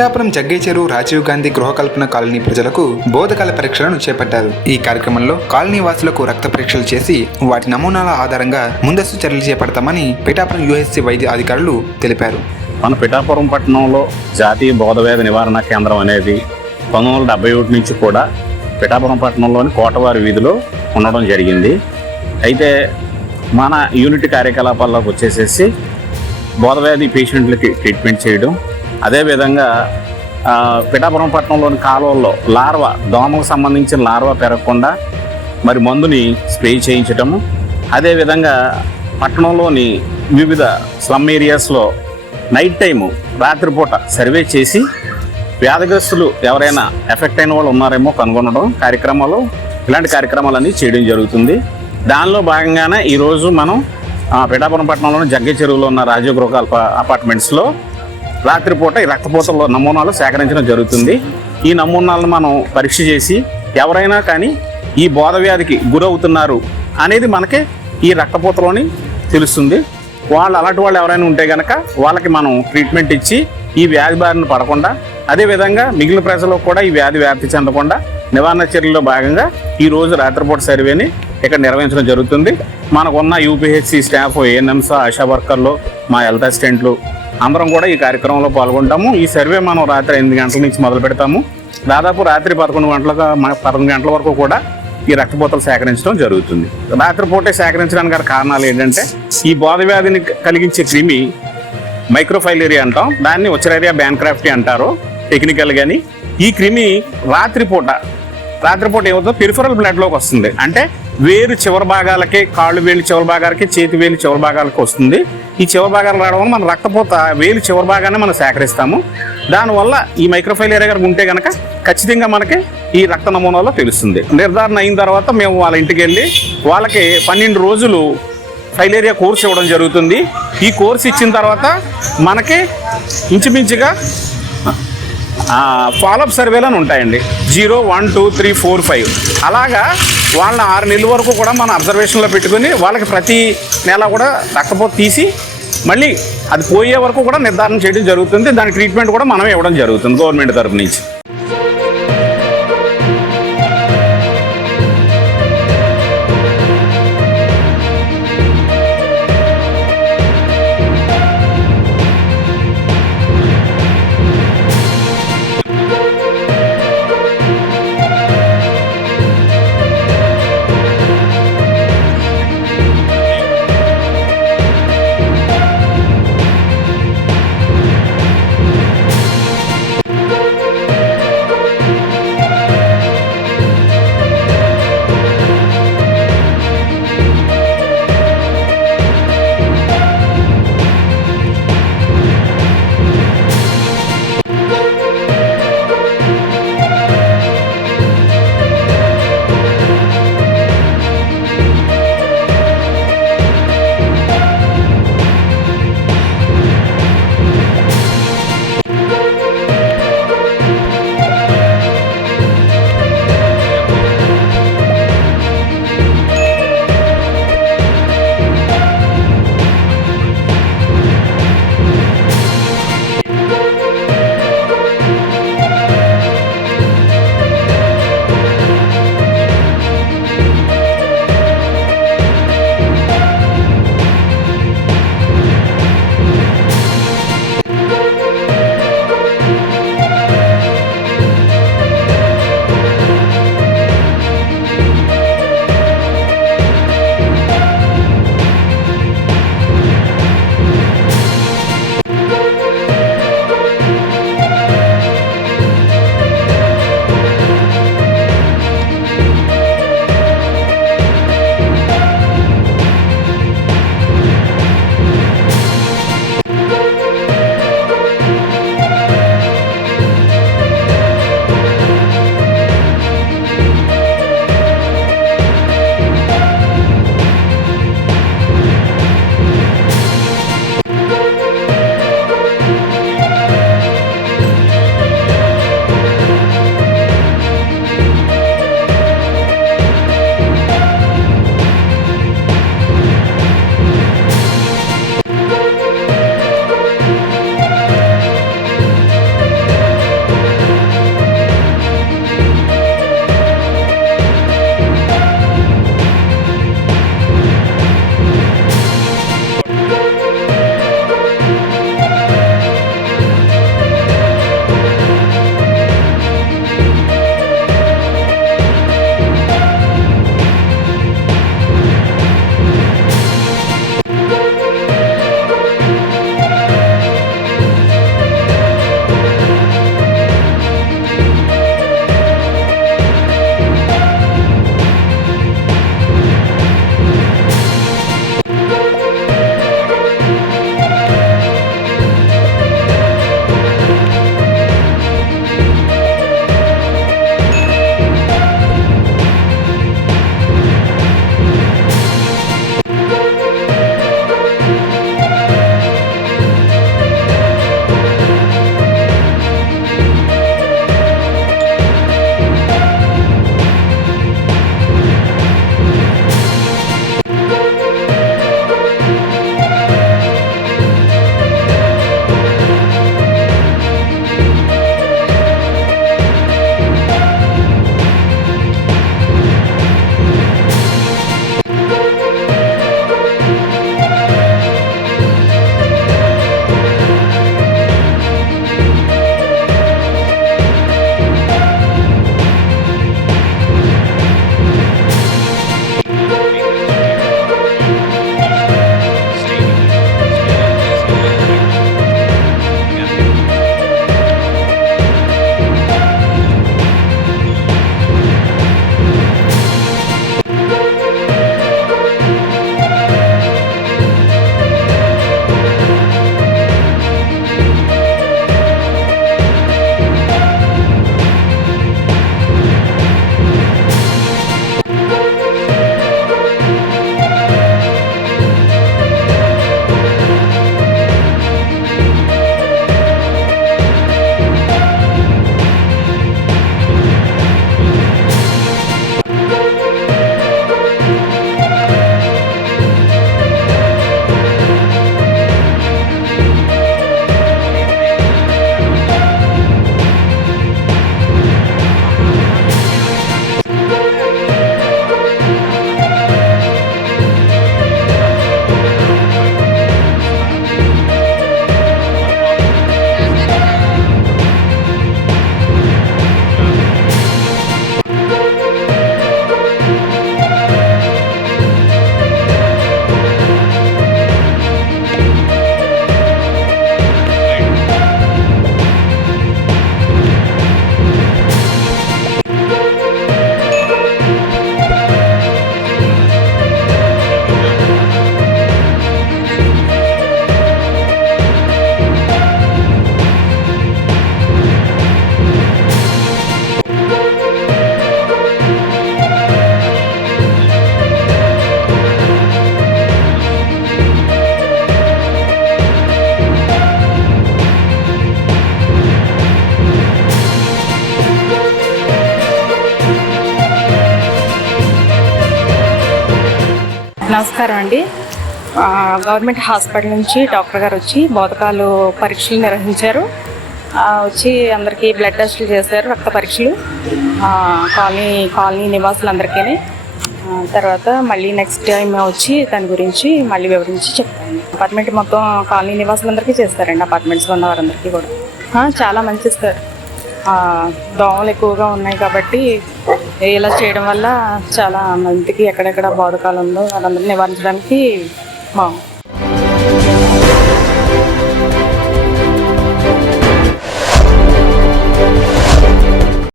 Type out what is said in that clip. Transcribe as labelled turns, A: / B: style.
A: పిఠాపురం జగ్గేచెరు రాజీవ్ గాంధీ గృహకల్పన కాలనీ ప్రజలకు బోధకాల పరీక్షలను చేపట్టారు. ఈ కార్యక్రమంలో కాలనీ వాసులకు రక్త పరీక్షలు చేసి వాటి నమూనాల ఆధారంగా ముందస్తు చర్యలు చేపడతామని పిఠాపురం యుఎస్సి వైద్య అధికారులు తెలిపారు.
B: మన పిఠాపురం పట్టణంలో జాతీయ బోధవ్యాధి నివారణ కేంద్రం అనేది పంతొమ్మిది వందల డెబ్బై ఒకటి నుంచి కూడా పిఠాపురం పట్టణంలోని కోటవారి వీధిలో ఉండడం జరిగింది. అయితే మన యూనిట్ కార్యకలాపాల్లోకి వచ్చేసేసి బోధవ్యాధి పేషెంట్లకి ట్రీట్మెంట్ చేయడం అదేవిధంగా పిఠాపురం పట్టణంలోని కాలువల్లో లార్వా దోమకు సంబంధించిన లార్వా పెరగకుండా మరి మందుని స్ప్రే చేయించటము. అదేవిధంగా పట్టణంలోని వివిధ స్లమ్ ఏరియాస్లో నైట్ టైము రాత్రిపూట సర్వే చేసి వ్యాధిగ్రస్తులు ఎవరైనా ఎఫెక్ట్ అయిన వాళ్ళు ఉన్నారేమో కనుగొనడం కార్యక్రమాలు. ఇలాంటి కార్యక్రమాలన్నీ చేయడం జరుగుతుంది. దానిలో భాగంగానే ఈరోజు మనం పిఠాపురం పట్టణంలోని జగ్గ చెరువులో ఉన్న రాజీవ్ గృహకల్ప అపార్ట్మెంట్స్లో రాత్రిపూట ఈ రక్తపోతల్లో నమూనాలు సేకరించడం జరుగుతుంది. ఈ నమూనాలను మనం పరీక్ష చేసి ఎవరైనా కానీ ఈ బోధ వ్యాధికి గురవుతున్నారు అనేది మనకి ఈ రక్తపోతలోని తెలుస్తుంది. వాళ్ళు అలాంటి వాళ్ళు ఎవరైనా ఉంటే కనుక వాళ్ళకి మనం ట్రీట్మెంట్ ఇచ్చి ఈ వ్యాధి బారిన పడకుండా అదేవిధంగా మిగిలిన ప్రజలకు కూడా ఈ వ్యాధి వ్యాప్తి చెందకుండా నివారణ చర్యల్లో భాగంగా ఈరోజు రాత్రిపూట సర్వేని ఇక్కడ నిర్వహించడం జరుగుతుంది. మనకున్న యూపీహెచ్సి స్టాఫ్ ఏఎన్ఎంస్ ఆశా వర్కర్లు మా హెల్త్ అసిస్టెంట్లు అందరం కూడా ఈ కార్యక్రమంలో పాల్గొంటాము. ఈ సర్వే మనం రాత్రి ఎనిమిది గంటల నుంచి మొదలు పెడతాము. దాదాపు రాత్రి పదకొండు గంటల పదకొండు గంటల వరకు కూడా ఈ రక్తపోతలు సేకరించడం జరుగుతుంది. రాత్రిపూటే సేకరించడానికి గల కారణాలు ఏంటంటే ఈ బోధ వ్యాధిని కలిగించే క్రిమి మైక్రోఫైలేరియా అంటాం. దాన్ని ఉచ్చరేరియా బ్యాన్క్రాఫ్టీ అంటారు టెక్నికల్ కానీ ఈ క్రిమి రాత్రిపూట రాత్రిపూట ఏమవుతుందో పెరిఫరల్ బ్లడ్లోకి వస్తుంది. అంటే వేరు చివరి భాగాలకి కాళ్ళు వేలు చివరి భాగాలకి చేతి వేలు చివరి భాగాలకి వస్తుంది. ఈ చివరి భాగాలు రావడం వల్ల మన రక్తపోత వేలు చివరి భాగాన్ని మనం సేకరిస్తాము. దానివల్ల ఈ మైక్రోఫైలేరియా గారికి ఉంటే కనుక ఖచ్చితంగా మనకి ఈ రక్త నమూనాలో తెలుస్తుంది. నిర్ధారణ అయిన తర్వాత మేము వాళ్ళ ఇంటికి వెళ్ళి వాళ్ళకి పన్నెండు రోజులు ఫైలేరియా కోర్స్ ఇవ్వడం జరుగుతుంది. ఈ కోర్స్ ఇచ్చిన తర్వాత మనకి ఇంచుమించుగా ఫాలోఅప్ సర్వేలు అని ఉంటాయండి. Zero one two three four five. అలాగా వాళ్ళని ఆరు నెలల వరకు కూడా మన అబ్జర్వేషన్లో పెట్టుకుని వాళ్ళకి ప్రతి నెల కూడా రక్తపోత తీసి మళ్ళీ అది పోయే వరకు కూడా నిర్ధారణ చేయడం జరుగుతుంది. దాని ట్రీట్మెంట్ కూడా మనం ఇవ్వడం జరుగుతుంది గవర్నమెంట్ తరపు నుంచి.
C: నమస్కారం అండి. గవర్నమెంట్ హాస్పిటల్ నుంచి డాక్టర్ గారు వచ్చి బోధకాలు పరీక్షలు నిర్వహించారు. వచ్చి అందరికీ బ్లడ్ టెస్టులు చేశారు రక్త పరీక్షలు. కాలనీ కాలనీ నివాసులందరికీ తర్వాత మళ్ళీ నెక్స్ట్ టైం వచ్చి దాని గురించి మళ్ళీ వివరించి చెప్తాను. అపార్ట్మెంట్ మొత్తం కాలనీ నివాసులందరికీ చేస్తారండి అపార్ట్మెంట్స్లో ఉన్న వారందరికీ కూడా. చాలా మంచిది సార్. దోమలు ఎక్కువగా ఉన్నాయి కాబట్టి ఇలా చేయడం వల్ల చాలా మందికి ఎక్కడెక్కడ బాధకాలంలో ఉందో నివారించడానికి బాగుంది